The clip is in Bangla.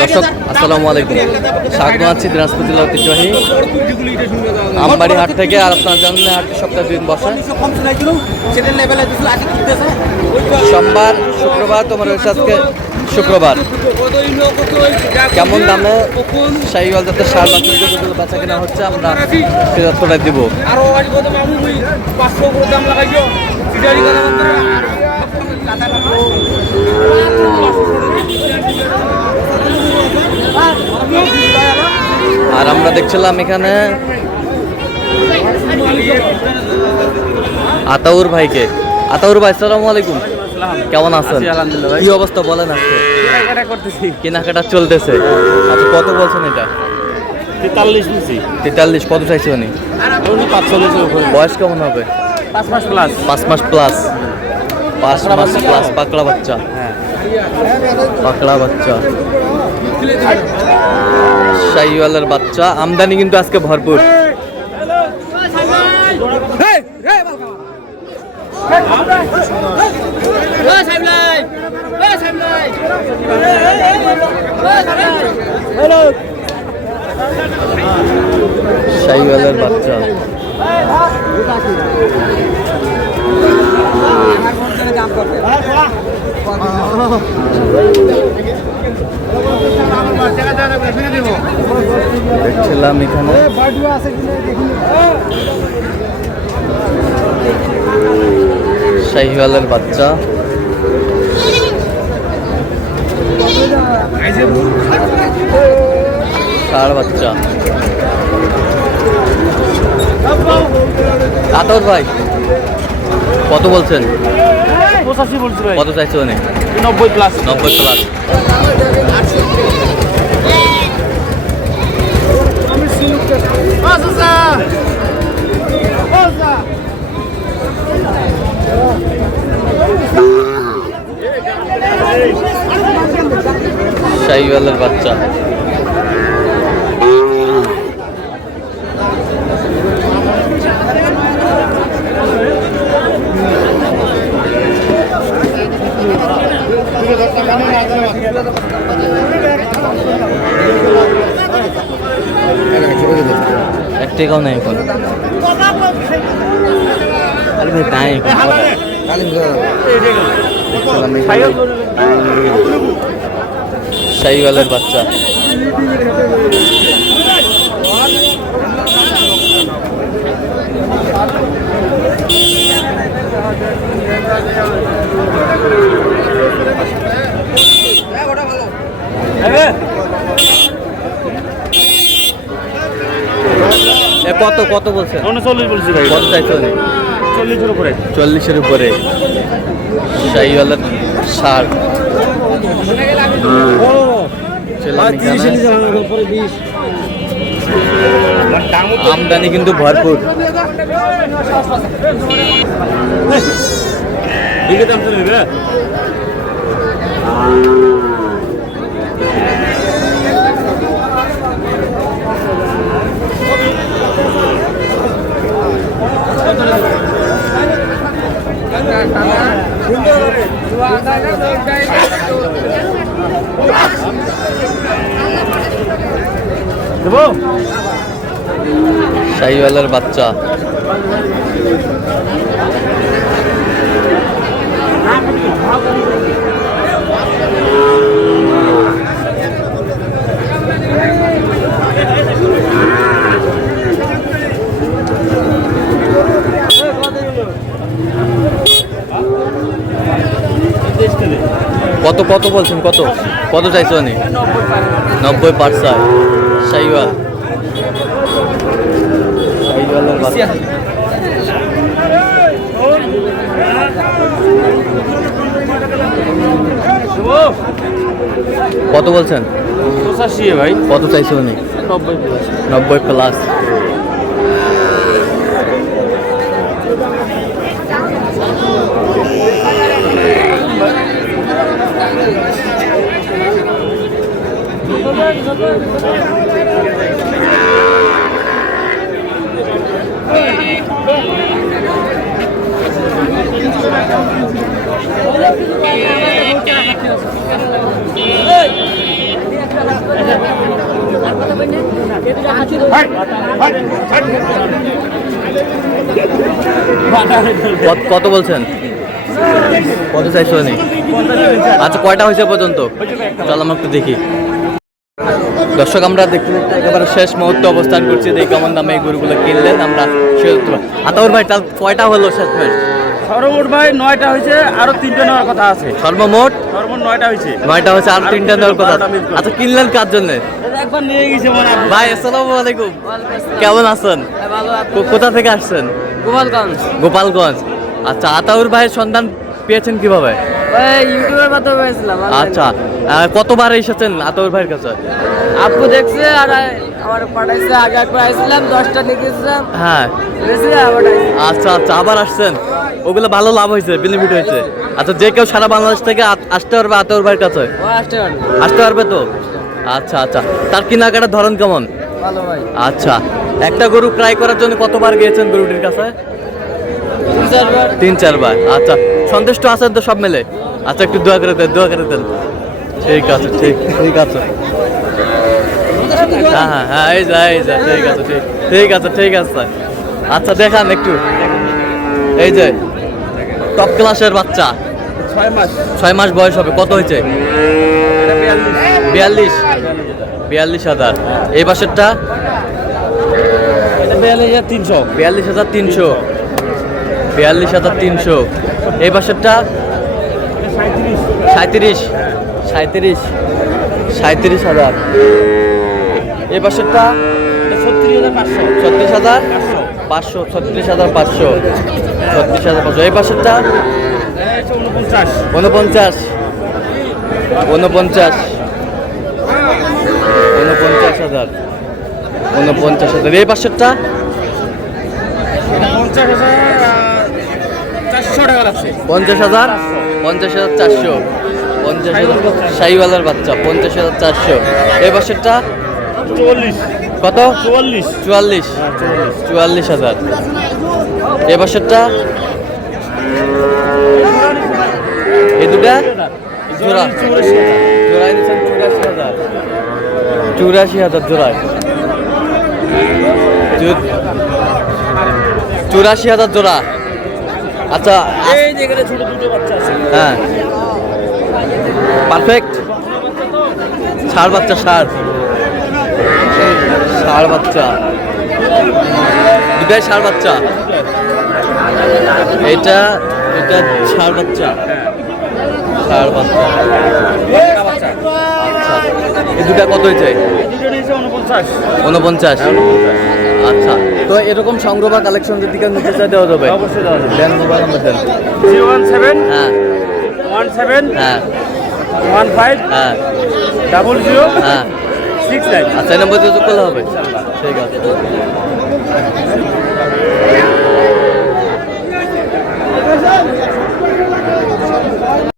দর্শক আসসালামু আলাইকুম, স্বাগত জানাচ্ছি দিনাজপুর জেলার ঐতিহ্যবাহী আমবাড়ি হাট থেকে। আর আপনার জানেন হাটটি সপ্তাহে 2 দিন বসে, সোমবার শুক্রবার। তোমার হচ্ছে আজকে শুক্রবার। কেমন দামে শাহিওয়াল জাতের ষাঁড় বাছুরগুলো বেচা কেনা হচ্ছে আমরা সে তথ্যটা দিব। আর আমরা দেখছিলাম এখানে আতাউর ভাইকে। আতাউর ভাই আসসালামু আলাইকুম, কেমন আছেন? কি অবস্থা বলেন? আজকে কেনাকাটা চলতেছে। আচ্ছা, কত বলছেন এটা? 43। কত চাইছে উনি? 45। বয়স কেমন হবে? 5 মাস প্লাস। 5 মাস প্লাস। 5 মাস প্লাস পাকড়া বাচ্চা। পাকড়া বাচ্চা শাহিওয়ালের বাচ্চা। আমদানি কিন্তু আজকে ভরপুর। শাহিওয়ালের বাচ্চা দেখছিলাম এখানে। শাহিওয়ালের বাচ্চা ষাঁড় বাচ্চা। আতর ভাই কত বলছেন? 85 বলছি ভাই। কত চাইছে উনি? 90 প্লাস। 90 প্লাস। শাহিওয়ালের বাচ্চা একটাও নেই এখন। শাহিওয়ালের বাচ্চা কত কত বলছেন? 39 বলছি ভাই। কত চাইছে উনি? 40-এর উপরে। 40-এর উপরে শাহিওয়ালের ষাঁড়। আমদানি কিন্তু ভরপুর। শাহিওয়ালের বাচ্চা কত কত বলছেন? কত কত চাইছো উনি? 90 পার্সেন্ট। শাহিওয়াল শাহিওয়ালের বাচ্চা কত বলছেন? 85 ভাই। কত চাইছো উনি? 90 প্লাস। কত বলছেন? কত চাইছো নি? আচ্ছা, কয়টা হয়েছে পর্যন্ত? চল আমরা একটু দেখি। দর্শক, আমরা দেখতে দেখতে একেবারে শেষ মুহূর্তে অবস্থান করছি। এই কেমন দামে এই গরুগুলো কিনলেন আমরা। আতাউর ভাই, তার কয়টা হলো শেষমেশ? সর্বমোট ভাই 9টা হয়েছে, আরো 3টা নেওয়ার কথা আছে। সর্বমোট 9টা হয়েছে। 9টা হয়েছে, আর 3টা নেওয়ার কথা। আচ্ছা, কিনলেন কার জন্য? একবার নিয়ে গেছে মনে হয়। ভাই আসসালামু আলাইকুম, কেমন আছেন? কোথা থেকে আসছেন? গোপালগঞ্জ। গোপালগঞ্জ। আচ্ছা, আতাউর ভাইয়ের সন্ধান পেয়েছেন কিভাবে? ইউটিউবের মাধ্যমে পেয়েছিলাম। আচ্ছা, কতবার এসেছেন আতাউর ভাইয়ের কাছে? আপু দেখছে আর আমার পাঠাইছে। আগে একবার আইছিলাম, 10টা নিয়ে গেছিলাম। হ্যাঁ। বেশি আবার আইছি। আচ্ছা আচ্ছা, আবার আসছেন। ওগুলো ভালো লাভ হয়েছে, বেনিফিট হয়েছে। আচ্ছা, যে কেউ সারা বাংলাদেশ থেকে আসতে পারবে আতাউর ভাইয়ের কাছে? ও আসতে পারবে। আসতে পারবে তো? আচ্ছা আচ্ছা, তার কেনাকাটার ধরন কেমন? ভালো ভাই। আচ্ছা, একটা গরু ক্রয় করার জন্য কতবার গিয়েছেন গরুটির কাছে? 3-4 বার। 3-4 বার। আচ্ছা, সন্তুষ্ট আছেন তো সব মিলে? আচ্ছা, একটু দোয়া করে দেন, দোয়া করে দেন। ঠিক আছে, ঠিক আছে। হ্যাঁ হ্যাঁ হ্যাঁ, এই যা ঠিক আছে, ঠিক আছে। আচ্ছা, দেখান একটু। এই যে টপ ক্লাসের বাচ্চা, 6 মাস বয়স হবে। কত হয়েছে? 42,000। এই বাসেরটা 42,300। 42,300। এই বাসেরটা 37,000। এই বাসেরটা 36,500। 36,500। এই বাসেরটা 49,000। এই বাসেরটা 50,000। 50,400। শাহিওয়ালার বাচ্চা 50,400। এই বাসেরটা 44। কত? 44,000। এই বাসেরটা এই দুটা জোড়া জোড়ায় দিচ্ছেন 84,000 জোড়ায়। 84,000 জোড়া। আচ্ছা, এই যে এখানে ছোট দুটো বাচ্চা আছে। হ্যাঁ, পারফেক্ট। ষাঁড় বাচ্চা, ষাঁড় বাচ্চা, দুটাই ষাঁড় বাচ্চা। এটা ষাঁড় বাচ্চা। আচ্ছা, এই দুটা কত হয়েছে? 49। আচ্ছা, তো এরকম সংগ্রহ বা কালেকশন যদি কেউ নিতে চাই দেওয়া যাবে? অবশ্যই দেওয়া যাবে। দেন, মোবাইল নাম্বার দেন। 017 হ্যাঁ 17 হ্যাঁ 15 হ্যাঁ 00 হ্যাঁ। 69। আচ্ছা, এই নম্বর যোগাযোগ করলে হবে। ঠিক আছে।